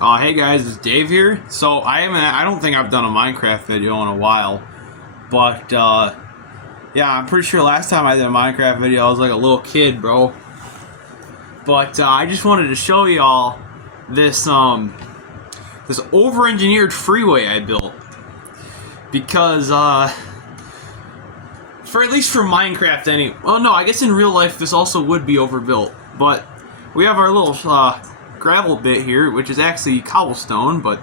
Hey guys, it's Dave here. So I don't think I've done a Minecraft video in a while, but yeah, I'm pretty sure last time I did a Minecraft video I was like a little kid, bro. But I just wanted to show y'all this this over-engineered freeway I built because for at least for Minecraft well, no, I guess in real life this also would be overbuilt, but we have our little gravel bit here, which is actually cobblestone, but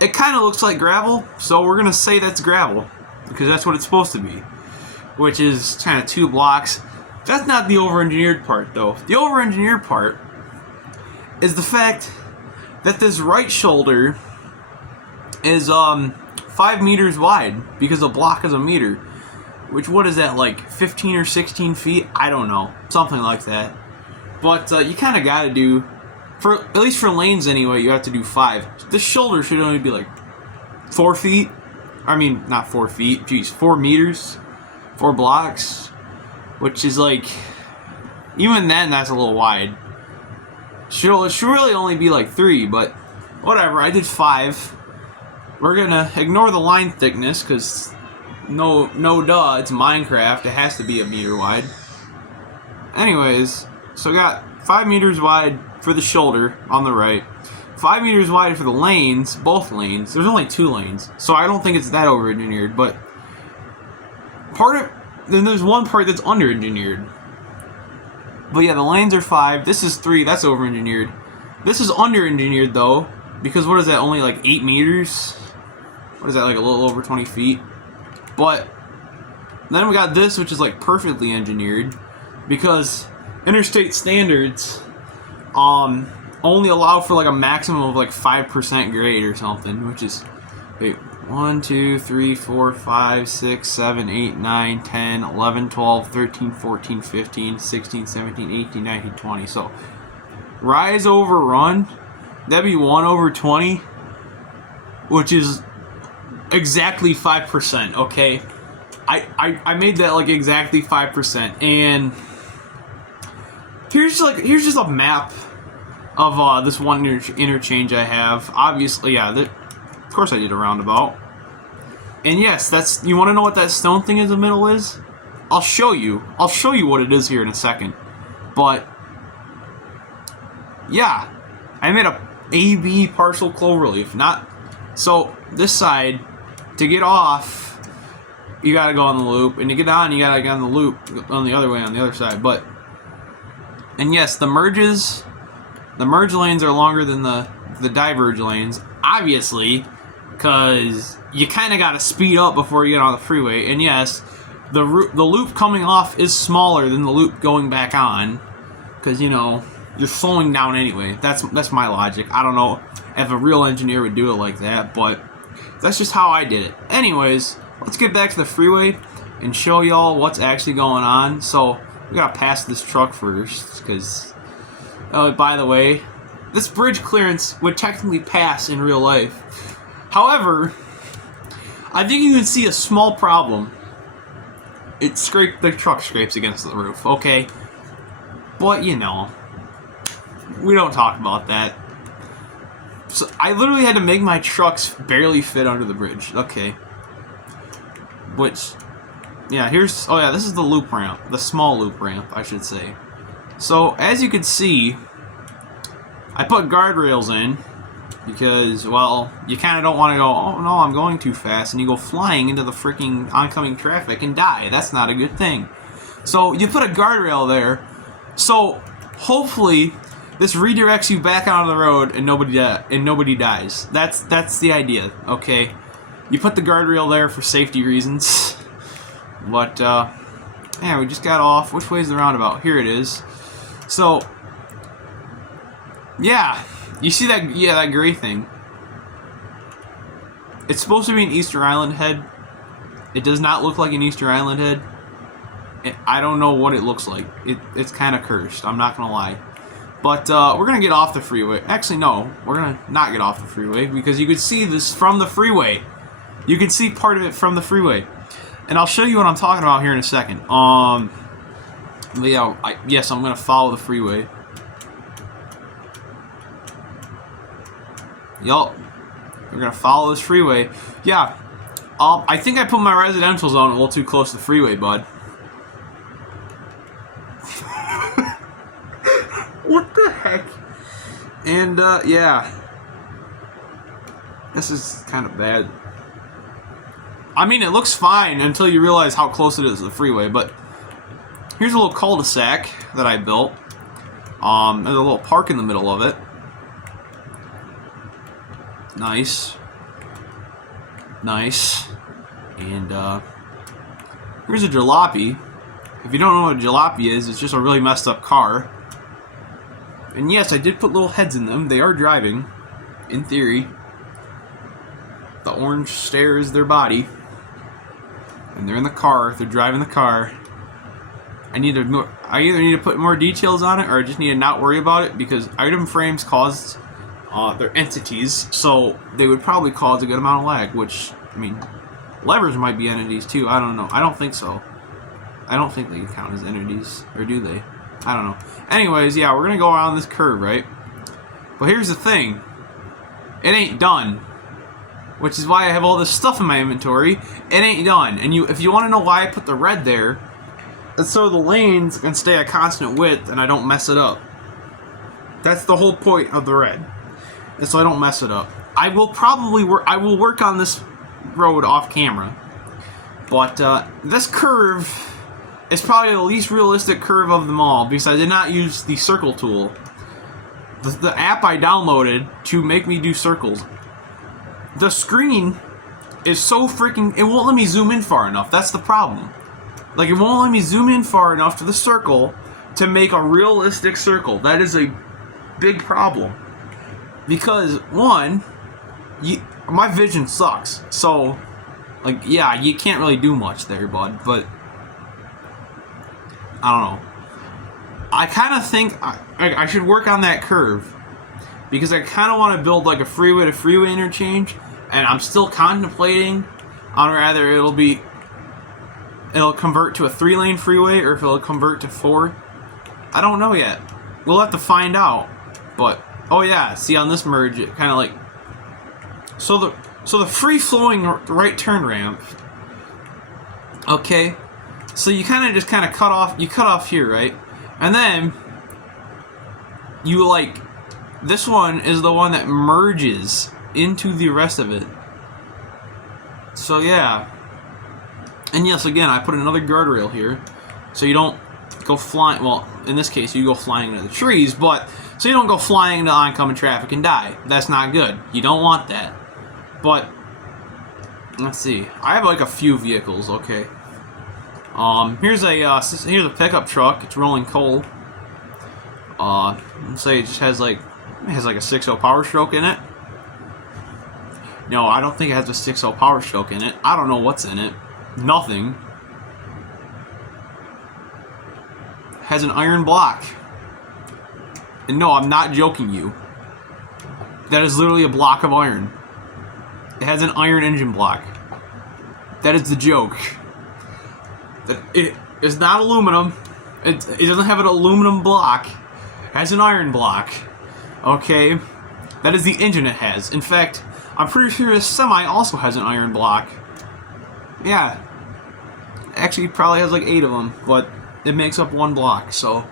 it kind of looks like gravel, so we're gonna say that's gravel because that's what it's supposed to be, which is kind of 2 blocks. That's not the over-engineered part, though. The over-engineered part is the fact that this right shoulder is 5 meters wide because a block is a meter, which, what is that, like 15 or 16 feet? I don't know, something like that. But you kind of got to do, for at least for lanes anyway, you have to do 5. This shoulder should only be like 4 feet. I mean, not 4 feet. Geez, 4 meters, 4 blocks, which is like, even then, that's a little wide. It should really only be like 3, but whatever. I did 5. We're gonna ignore the line thickness because no duh, it's Minecraft. It has to be a meter wide. Anyways, so I got 5 meters wide for the shoulder on the right, 5 meters wide for the lanes, both lanes. There's only 2 lanes, so I don't think it's that over-engineered, but then there's one part that's under-engineered. But yeah, the lanes are 5, this is 3, that's over-engineered. This is under-engineered though, because what is that, only like 8 meters? What is that, like a little over 20 feet? But then we got this, which is like perfectly engineered, because interstate standards only allow for like a maximum of like 5% grade or something, which is, wait, 1, 2, 3, 4, 5, 6, 7, 8, 9, 10, 11, 12, 13, 14, 15, 16, 17, 18, 19, 20. So rise over run, that'd be 1 over 20, which is exactly 5%, okay? I made that like exactly 5%, and here's just a map of this one interchange I have. Obviously, yeah, of course I did a roundabout. And yes, you want to know what that stone thing in the middle is? I'll show you. I'll show you what it is here in a second. But yeah, I made a AB partial cloverleaf. So this side, to get off, you gotta go on the loop, and to get on, you gotta get on the loop on the other way on the other side. And yes, the merge lanes are longer than the diverge lanes, obviously, because you kind of got to speed up before you get on the freeway. And yes, the loop coming off is smaller than the loop going back on, because, you know, you're slowing down anyway. That's my logic. I don't know if a real engineer would do it like that, but that's just how I did it. Anyways, let's get back to the freeway and show y'all what's actually going on. So we gotta pass this truck first, because, by the way, this bridge clearance would technically pass in real life. However, I think you can see a small problem. The truck scrapes against the roof, okay? But, you know, we don't talk about that. So I literally had to make my trucks barely fit under the bridge, okay? Which, yeah, this is the loop ramp, the small loop ramp, I should say. So, as you can see, I put guardrails in because, well, you kind of don't want to go, oh no, I'm going too fast, and you go flying into the freaking oncoming traffic and die. That's not a good thing. So, you put a guardrail there, so hopefully this redirects you back onto the road and nobody dies. That's the idea, okay? You put the guardrail there for safety reasons. But, yeah, we just got off. Which way is the roundabout? Here it is. So, yeah, you see that, that gray thing. It's supposed to be an Easter Island head. It does not look like an Easter Island head. I don't know what it looks like. It's kind of cursed, I'm not going to lie. But, we're going to get off the freeway. Actually, no, we're going to not get off the freeway, because you can see this from the freeway. You can see part of it from the freeway. And I'll show you what I'm talking about here in a second. But yeah, yes, I'm going to follow the freeway. Yup. We're gonna follow this freeway. Yeah. I think I put my residential zone a little too close to the freeway, bud. What the heck? And, yeah. This is kind of bad. I mean, it looks fine until you realize how close it is to the freeway, but here's a little cul-de-sac that I built. There's a little park in the middle of it. Nice. Nice. And, here's a jalopy. If you don't know what a jalopy is, it's just a really messed up car. And yes, I did put little heads in them. They are driving, in theory. The orange stare is their body. And they're in the car. They're driving the car. I either need to put more details on it, or I just need to not worry about it, because item frames cause they're entities, so they would probably cause a good amount of lag, which, I mean, levers might be entities too. I don't know. I don't think so. I don't think they count as entities, or do they? I don't know. Anyways, yeah, we're gonna go around this curve, right? But here's the thing. It ain't done. Which is why I have all this stuff in my inventory. It ain't done. And if you want to know why I put the red there, it's so the lanes can stay a constant width and I don't mess it up. That's the whole point of the red. And so I don't mess it up. I will probably work on this road off camera. But this curve is probably the least realistic curve of them all, because I did not use the circle tool. The app I downloaded to make me do circles. The screen is so freaking... It won't let me zoom in far enough. That's the problem. Like, it won't let me zoom in far enough to the circle to make a realistic circle. That is a big problem. Because, one, my vision sucks. So, like, yeah, you can't really do much there, bud. But, I don't know. I kind of think I should work on that curve. Because I kind of want to build like a freeway to freeway interchange, and I'm still contemplating on whether it'll convert to a 3-lane freeway or if it'll convert to 4. I don't know yet. We'll have to find out. But oh yeah, see on this merge it kind of like so the free flowing right turn ramp. Okay, so you kind of cut off here, right, and then you like. This one is the one that merges into the rest of it. So yeah. And yes, again, I put another guardrail here. So you don't go flying, well, in this case, you go flying into the trees, but, so you don't go flying into oncoming traffic and die. That's not good. You don't want that. But, let's see. I have like a few vehicles, okay. Here's a pickup truck. It's rolling coal. Let's say it just has like a 6.0 power stroke in it. No, I don't think it has a 6.0 power stroke in it. I don't know what's in it. Nothing. Has an iron block. And no, I'm not joking you. That is literally a block of iron. It has an iron engine block. That is the joke. That it is not aluminum. It doesn't have an aluminum block. It has an iron block. Okay, that is the engine it has. In fact, I'm pretty sure this semi also has an iron block. Yeah, actually probably has like 8 of them, but it makes up one block. So,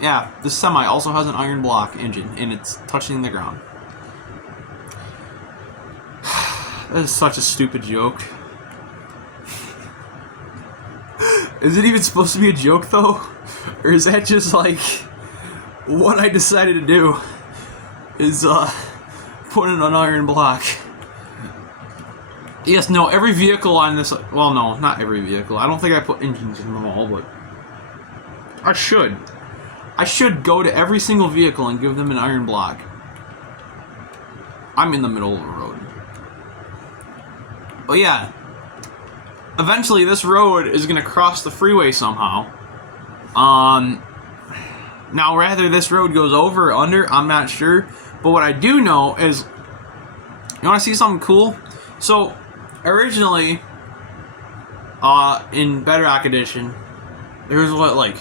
yeah, this semi also has an iron block engine, and it's touching the ground. That is such a stupid joke. Is it even supposed to be a joke though, or is that just like? What I decided to do is put in an iron block. Yes, no, every vehicle on this... Well, no, not every vehicle. I don't think I put engines in them all, but... I should. I should go to every single vehicle and give them an iron block. I'm in the middle of the road. But yeah. Eventually, this road is going to cross the freeway somehow. Now, whether this road goes over or under, I'm not sure. But what I do know is, you want to see something cool? So, originally, in Bedrock Edition, there was what, like,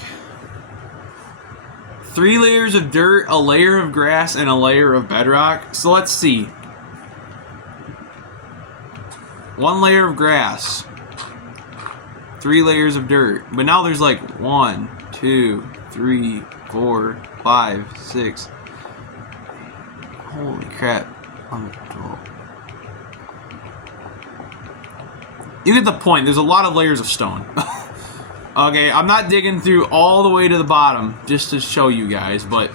3 layers of dirt, a layer of grass, and a layer of bedrock. So let's see. 1 layer of grass. 3 layers of dirt. But now there's like 1, 2, 3, 4, 5, 6. Holy crap. You get the point. There's a lot of layers of stone. Okay, I'm not digging through all the way to the bottom just to show you guys, but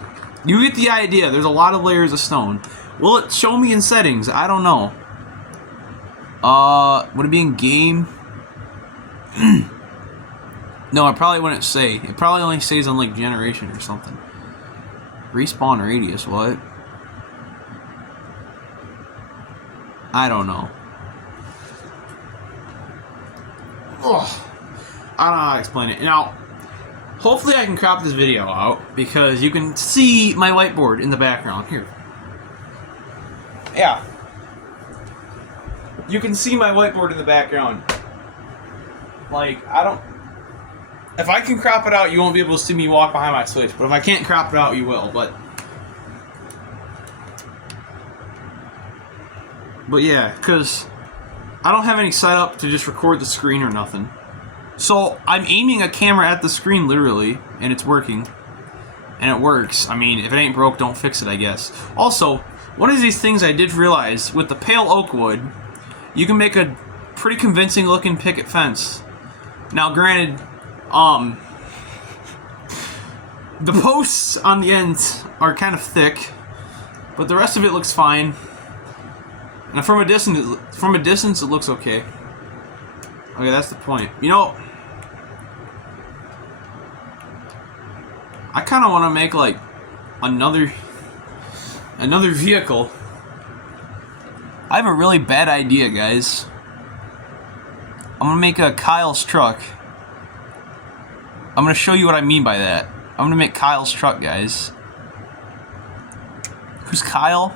you get the idea. There's a lot of layers of stone. Will it show me in settings? I don't know. Would it be in game? No, it probably wouldn't say. It probably only stays on like generation or something. Respawn radius, what? I don't know. Ugh. I don't know how to explain it. Now, hopefully I can crop this video out because you can see my whiteboard in the background. Here. Yeah. You can see my whiteboard in the background. Like, I don't... If I can crop it out, you won't be able to see me walk behind my switch. But if I can't crop it out, you will. But yeah, because I don't have any setup to just record the screen or nothing. So I'm aiming a camera at the screen literally, and it's working. And it works. I mean, if it ain't broke, don't fix it, I guess. Also, one of these things I did realize, with the pale oak wood, you can make a pretty convincing looking picket fence. Now granted, the posts on the ends are kind of thick, but the rest of it looks fine. And from a distance it looks okay. Okay, that's the point. You know, I kind of want to make like another vehicle. I have a really bad idea, guys. I'm gonna make a Kyle's truck. I'm gonna show you what I mean by that. I'm gonna make Kyle's truck, guys. Who's Kyle?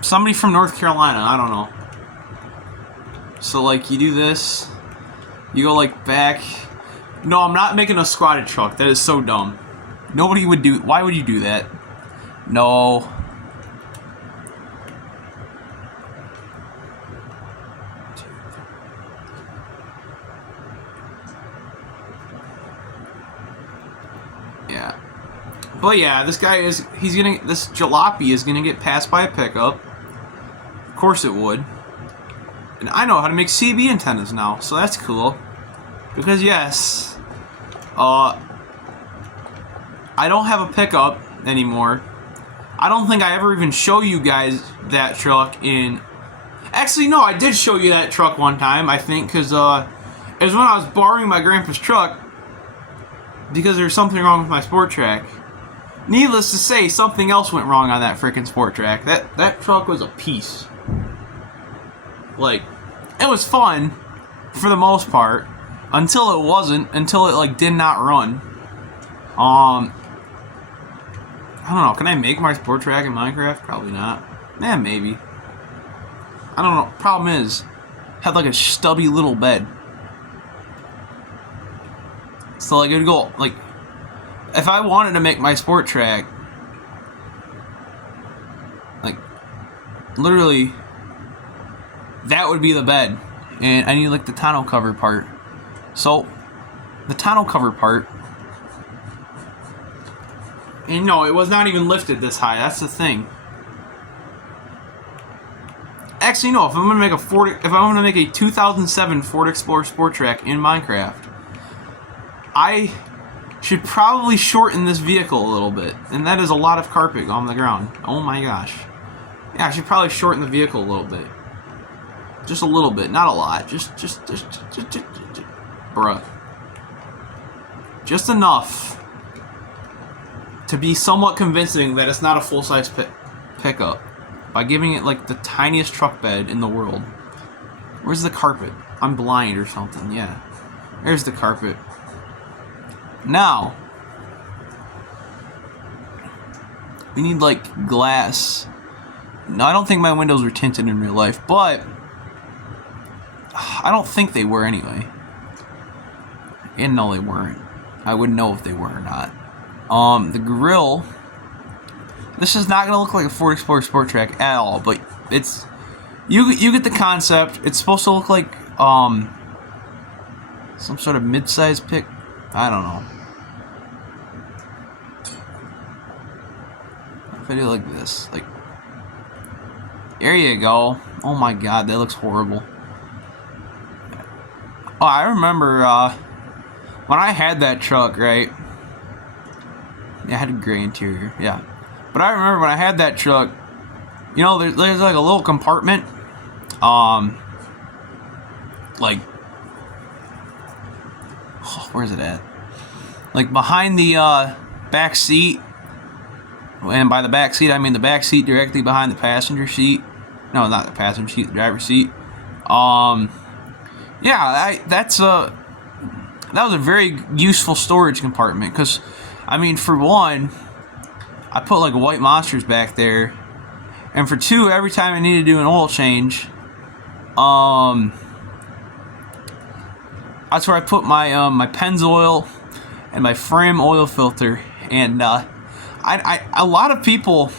Somebody from North Carolina. I don't know. So like you do this, you go like back. No, I'm not making a squatted truck. That is so dumb. Nobody would do. Why would you do that? No. Yeah. But yeah, this jalopy is gonna get passed by a pickup. Of course it would. And I know how to make CB antennas now, so that's cool. Because yes, I don't have a pickup anymore. I don't think I ever even show you guys that truck in... Actually, no, I did show you that truck one time, I think, because it was when I was borrowing my grandpa's truck because there's something wrong with my Sport Track. Needless to say, something else went wrong on that frickin' Sport Track. That truck was a piece. Like, it was fun for the most part until it wasn't, until it like did not run. I don't know, can I make my Sport Track in Minecraft? Probably not. Eh, maybe. I don't know. Problem is, it had like a stubby little bed. So like it would go like, if I wanted to make my Sport Track, like literally that would be the bed, and I need like the tonneau cover part. So the tonneau cover part, and no, it was not even lifted this high. That's the thing. Actually, no. If I'm gonna make a 2007 Ford Explorer Sport Track in Minecraft, I should probably shorten this vehicle a little bit, and that is a lot of carpet on the ground. Oh my gosh. Yeah, I should probably shorten the vehicle a little bit. Just a little bit, not a lot. Just bruh. Just enough to be somewhat convincing that it's not a full-size pickup by giving it like the tiniest truck bed in the world. Where's the carpet? I'm blind or something. Yeah, there's the carpet. Now we need like glass. No, I don't think my windows were tinted in real life, but I don't think they were anyway. And no, they weren't. I wouldn't know if they were or not. The grill. This is not gonna look like a Ford Explorer Sport Track at all, but it's you get the concept. It's supposed to look like some sort of mid-size pick. I don't know. If I do like this, like, there you go. Oh my God, that looks horrible. Oh, I remember when I had that truck, right? Yeah, I had a gray interior, yeah. But I remember when I had that truck, you know, there's like a little compartment, like, oh, where's it at? Like behind the back seat, and by the back seat I mean the back seat directly behind the passenger seat. No, not the passenger seat, the driver's seat. Yeah, that was a very useful storage compartment because, I mean, for one, I put like white monsters back there, and for two, every time I need to do an oil change, that's where I put my my Pennzoil and my frame oil filter. And a lot of people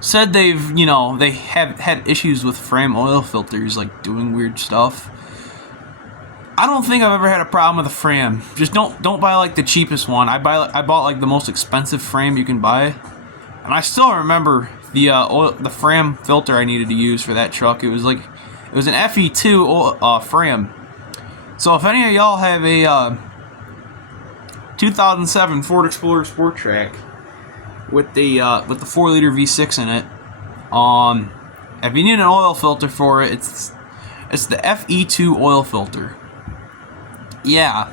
said they have had issues with frame oil filters, like doing weird stuff. I don't think I've ever had a problem with a frame. Just don't buy like the cheapest one. I bought like the most expensive frame you can buy, and I still remember the frame filter I needed to use for that truck. It was an FE2 frame. So if any of y'all have a 2007 Ford Explorer Sport Track with the 4-liter V6 in it, if you need an oil filter for it, it's the FE2 oil filter. Yeah.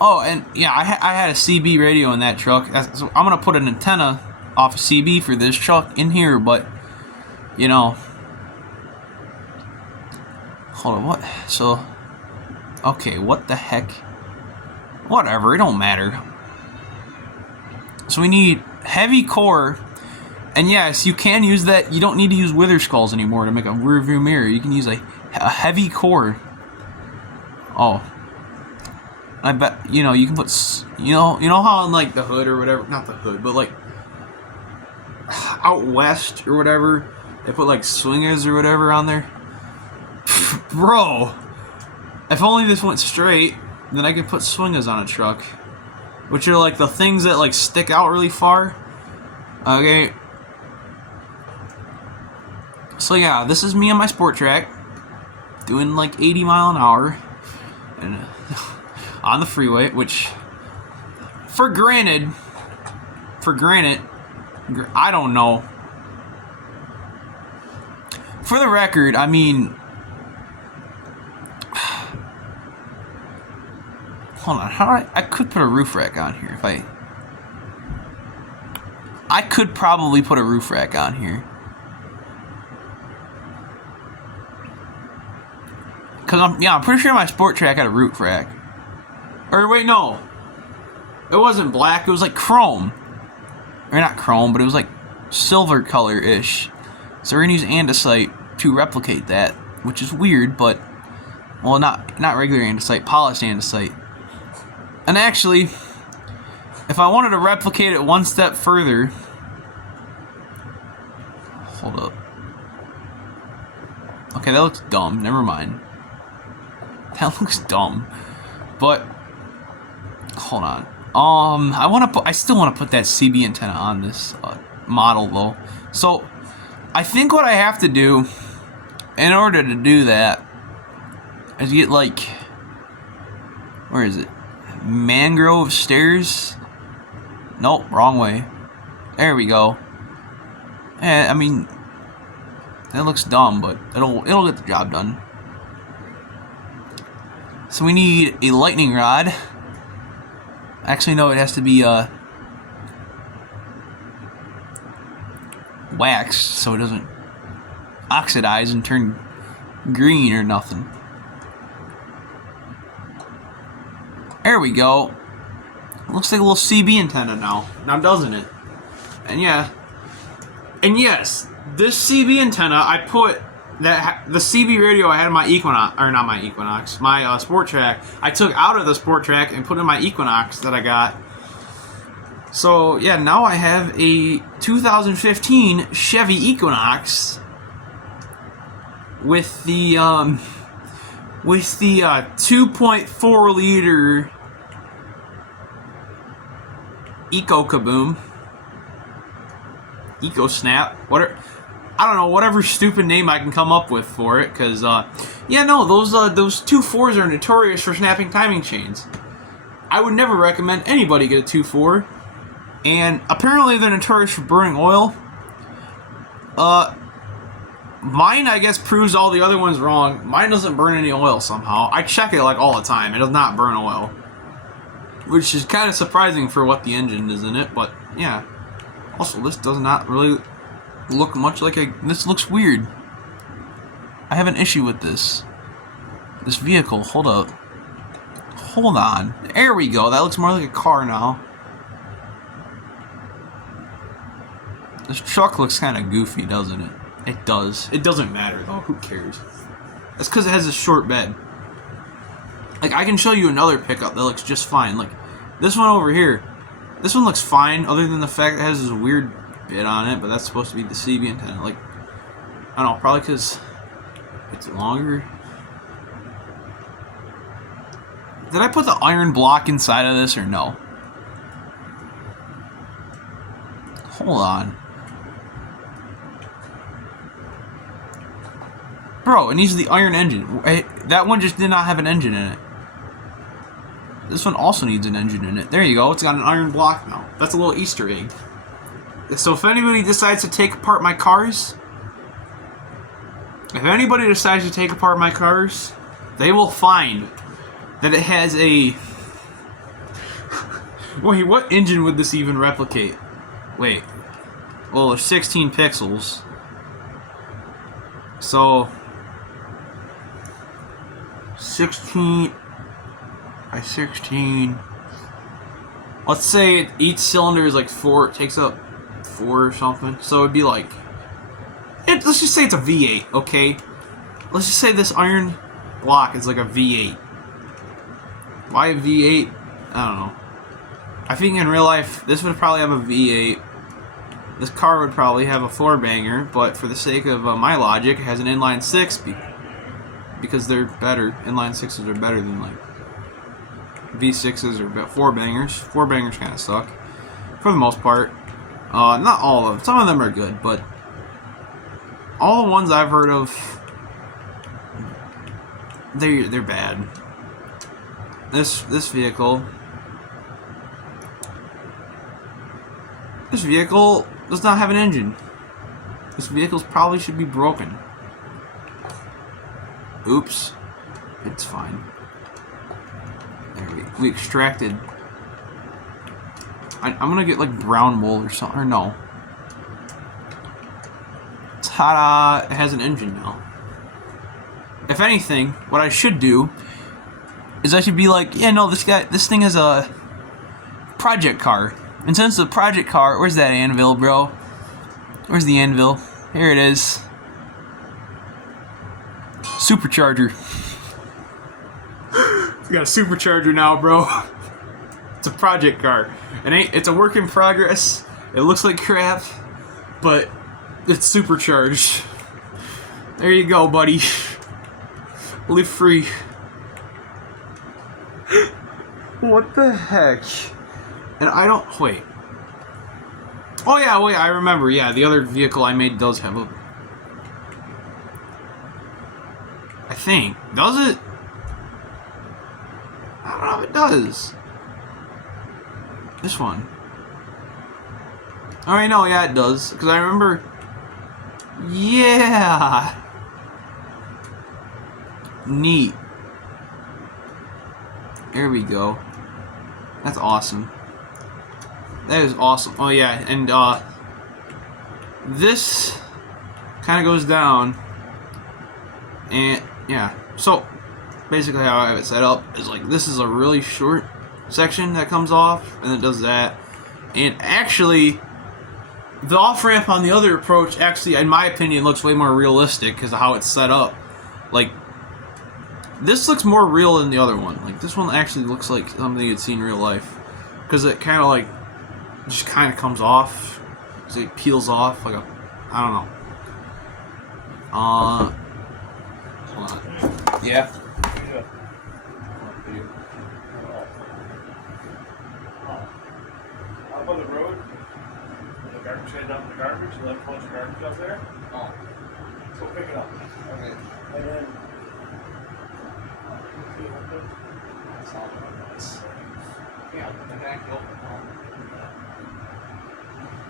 Oh, and yeah, I had a CB radio in that truck. So I'm gonna put an antenna off a CB for this truck in here, but you know, hold on, what? So, okay, what the heck? Whatever, it don't matter. So we need heavy core, and yes, you can use that. You don't need to use wither skulls anymore to make a rear view mirror. You can use a heavy core. Oh, I bet you can put you know how on like the hood or whatever, not the hood, but like out west or whatever, they put like swingers or whatever on there. Bro, if only this went straight, then I could put swingers on a truck, which are like the things that like stick out really far. Okay. So yeah, this is me on my Sport Track doing like 80 mile an hour and on the freeway, which for granted, I don't know. For the record, I mean, hold on, I could put a roof rack on here if I could probably put a roof rack on here. Cause I'm pretty sure my Sport Track had a roof rack. Or wait, no. It wasn't black, it was like chrome. Or not chrome, but it was like silver color-ish. So we're gonna use andesite to replicate that, which is weird, but well, not regular andesite, polished andesite. And actually, if I wanted to replicate it one step further, hold up. Okay, that looks dumb. Never mind. That looks dumb. But hold on. I still want to put that CB antenna on this model though. So I think what I have to do in order to do that is get like, where is it? Mangrove stairs? Nope, wrong way. There we go. I mean, that looks dumb, but it'll get the job done. So we need a lightning rod. Actually, no, it has to be waxed so it doesn't oxidize and turn green or nothing. There we go. Looks like a little CB antenna now, doesn't it? And yeah, and yes, this CB antenna, I put the CB radio I had in my Equinox, or not my Equinox, my Sport Track, I took out of the Sport Track and put in my Equinox that I got. So yeah, now I have a 2015 Chevy Equinox with the 2.4 liter Eco Kaboom, Eco Snap, whatever. I don't know, whatever stupid name I can come up with for it, because yeah, no, those 2.4s are notorious for snapping timing chains. I would never recommend anybody get a 2.4, and apparently they're notorious for burning oil. Mine, I guess, proves all the other ones wrong. Mine doesn't burn any oil somehow. I check it like all the time. It does not burn oil, which is kind of surprising for what the engine is in it. But yeah. Also, this does not really look much like a. This looks weird. I have an issue with this. This vehicle. Hold up. Hold on. There we go. That looks more like a car now. This truck looks kind of goofy, doesn't it? It does. It doesn't matter, though. Who cares? That's because it has a short bed. Like, I can show you another pickup that looks just fine. Like, this one over here. This one looks fine, other than the fact it has this weird bit on it, but that's supposed to be the CB antenna. Like, I don't know, probably because it's longer. Did I put the iron block inside of this, or no? Hold on. Bro, it needs the iron engine. That one just did not have an engine in it. This one also needs an engine in it. There you go. It's got an iron block now. That's a little Easter egg. So if anybody decides to take apart my cars, they will find that it has a... Wait, what engine would this even replicate? Wait. Well, there's 16 pixels. So... 16 by 16. Let's say each cylinder is like 4. It takes up 4 or something. So it'd be like, let's just say it's a V8. Okay, let's just say this iron block is like a V8. Why a V8? I don't know. I think in real life this would probably have a V8. This car would probably have a 4-banger, but for the sake of my logic, it has an inline 6 because they're better. Inline 6s are better than like V6s or 4-bangers. 4-bangers kind of suck for the most part. Not all of them. Some of them are good, but all the ones I've heard of, they're bad. This vehicle does not have an engine. This vehicle probably should be broken. Oops. It's fine. There we extracted. I'm gonna get like brown wool or something. Or no. Ta-da! It has an engine now. If anything, what I should do is I should be like, yeah, no, this thing is a project car. And since it's a project car, where's that anvil, bro? Where's the anvil? Here it is. Supercharger. It's got a supercharger now, bro. It's a project car. It's a work in progress. It looks like crap, but it's supercharged. There you go, buddy. Live free. What the heck? And I don't... Wait. Oh yeah, wait, I remember. Yeah, the other vehicle I made does have a... I think. Does it? I don't know if it does. This one. Alright, no, yeah, it does. Because I remember... Yeah! Neat. There we go. That's awesome. That is awesome. Oh yeah, and this kind of goes down, and yeah. So basically, how I have it set up is like this is a really short section that comes off, and it does that. And actually, the off ramp on the other approach, actually, in my opinion, looks way more realistic because of how it's set up. Like this looks more real than the other one. Like this one actually looks like something you'd see in real life because it kind of like just kind of comes off. So it peels off like a, I don't know. Hold on. Yeah. Up on the road, the garbage can dump the garbage, you left a bunch of garbage up there. Oh. So pick it up. Okay. And then Yeah, the back open.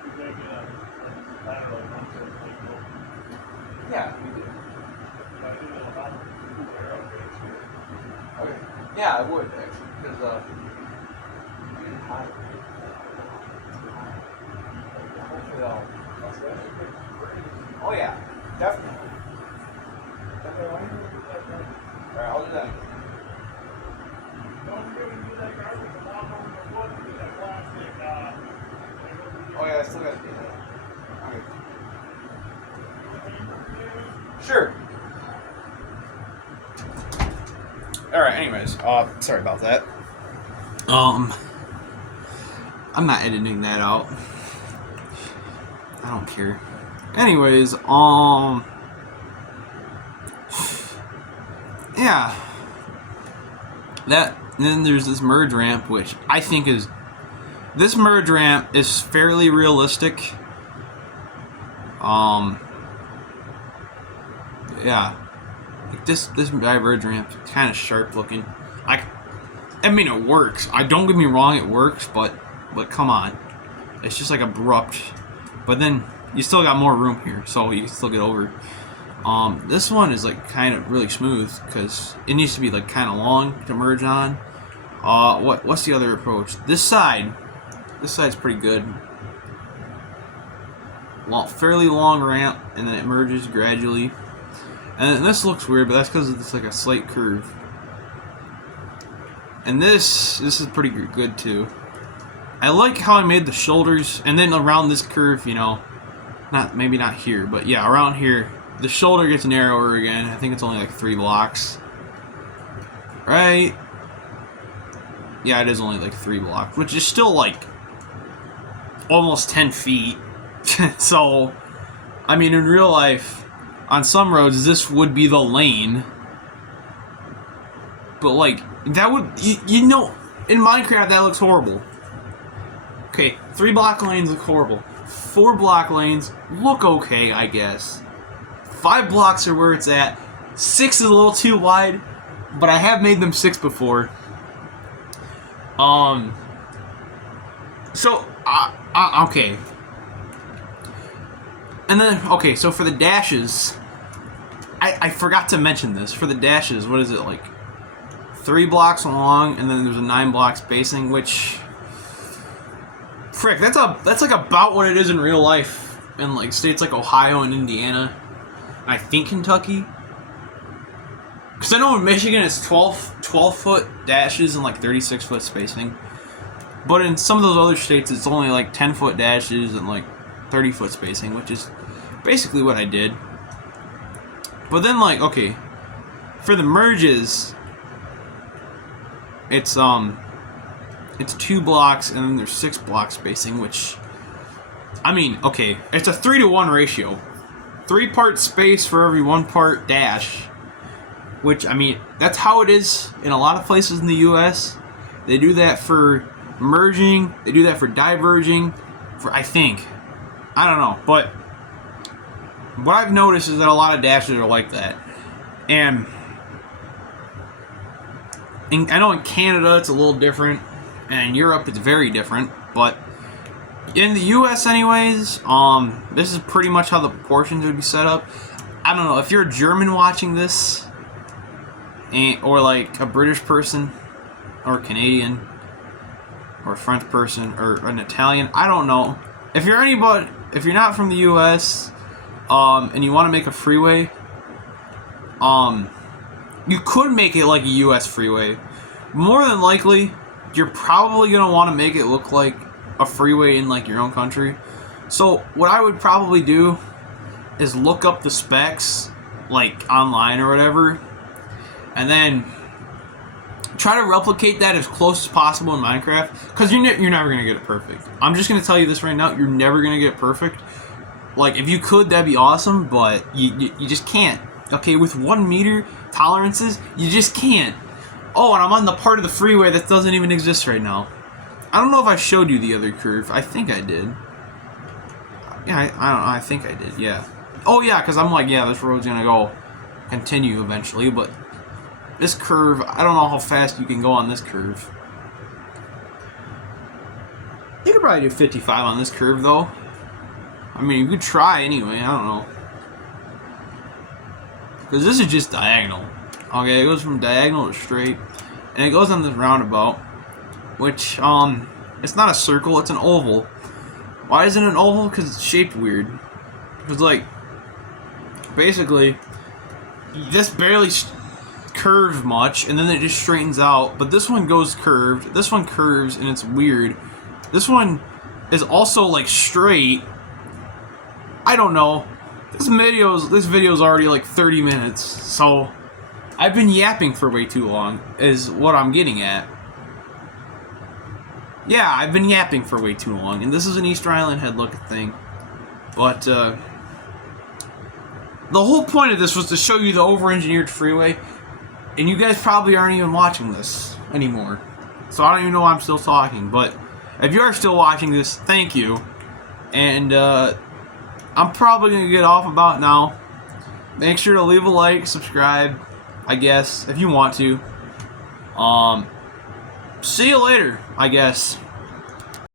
you're gonna get a lateral pump to Yeah, we do. Okay. Yeah, I would actually, because oh yeah, definitely. Alright, I'll do that. Don't forget when you do that garbage and walk over the wood and do that plastic, Oh yeah, I still gotta do that. Okay. Sure. Alright, anyways, sorry about that. I'm not editing that out. I don't care. Anyways, yeah. And then there's this merge ramp, which I think is, this merge ramp is fairly realistic. Yeah. Like this diverge ramp is kind of sharp looking. I mean, it works. Don't get me wrong, it works, but come on. It's just like abrupt. But then you still got more room here, so you can still get over. This one is like kind of really smooth because it needs to be like kind of long to merge on. What's the other approach? This side's pretty good. Fairly long ramp, and then it merges gradually. And this looks weird, but that's because it's like a slight curve. And this is pretty good too. I like how I made the shoulders, and then around this curve, you know, maybe not here, but yeah, around here, the shoulder gets narrower again. I think it's only like 3 blocks. Right? Yeah, it is only like 3 blocks, which is still like almost 10 feet. So, I mean, in real life, on some roads, this would be the lane. But like, that would, you know, in Minecraft, that looks horrible. Okay, 3 block lanes look horrible. 4 block lanes look okay, I guess. 5 blocks are where it's at. 6 is a little too wide, but I have made them 6 before. So, okay. And then, okay, so for the dashes, I forgot to mention this. For the dashes, what is it, like 3 blocks long, and then there's a 9 block spacing, which, frick, that's like about what it is in real life in like states like Ohio and Indiana, and I think Kentucky. Because I know in Michigan it's 12 foot dashes and like 36 foot spacing, but in some of those other states it's only like 10 foot dashes and like 30 foot spacing, which is basically what I did. But then, like, okay, for the merges, it's 2 blocks and then there's 6 block spacing, which, I mean, okay, it's a 3-to-1 ratio. 3 part space for every 1 part dash, which, I mean, that's how it is in a lot of places in the US. They do that for merging, they do that for diverging, I think. I don't know, but what I've noticed is that a lot of dashes are like that. And I know in Canada it's a little different, and in Europe it's very different, but in the US anyways, this is pretty much how the proportions would be set up. I don't know, if you're a German watching this, or like a British person, or a Canadian, or a French person, or an Italian, I don't know. If you're not from the US, and you want to make a freeway, you could make it like a US freeway. More than likely, you're probably going to want to make it look like a freeway in like your own country. So what I would probably do is look up the specs like online or whatever, and then try to replicate that as close as possible in Minecraft, because you're never gonna get it perfect. I'm just gonna tell you this right now: you're never gonna get it perfect. Like, if you could, that'd be awesome, but you just can't. Okay, with 1 meter tolerances, you just can't. Oh, and I'm on the part of the freeway that doesn't even exist right now. I don't know if I showed you the other curve. I think I did. Yeah, I don't know. I think I did. Yeah. Oh yeah, because I'm like, yeah, this road's gonna go continue eventually, but this curve, I don't know how fast you can go on this curve. You could probably do 55 on this curve, though. I mean, you could try anyway. I don't know. Because this is just diagonal. Okay, it goes from diagonal to straight. And it goes on this roundabout. Which, it's not a circle, it's an oval. Why is it an oval? Because it's shaped weird. Because, like, basically, this barely curves much, and then it just straightens out. But this one goes curved. This one curves, and it's weird. This one is also, like, straight. I don't know. This video's already like 30 minutes, so I've been yapping for way too long, is what I'm getting at. Yeah, I've been yapping for way too long, and this is an Easter Island head looking thing. But the whole point of this was to show you the over-engineered freeway, and you guys probably aren't even watching this anymore. So I don't even know why I'm still talking, but if you are still watching this, thank you. And I'm probably going to get off about now. Make sure to leave a like, subscribe, I guess, if you want to. See you later, I guess.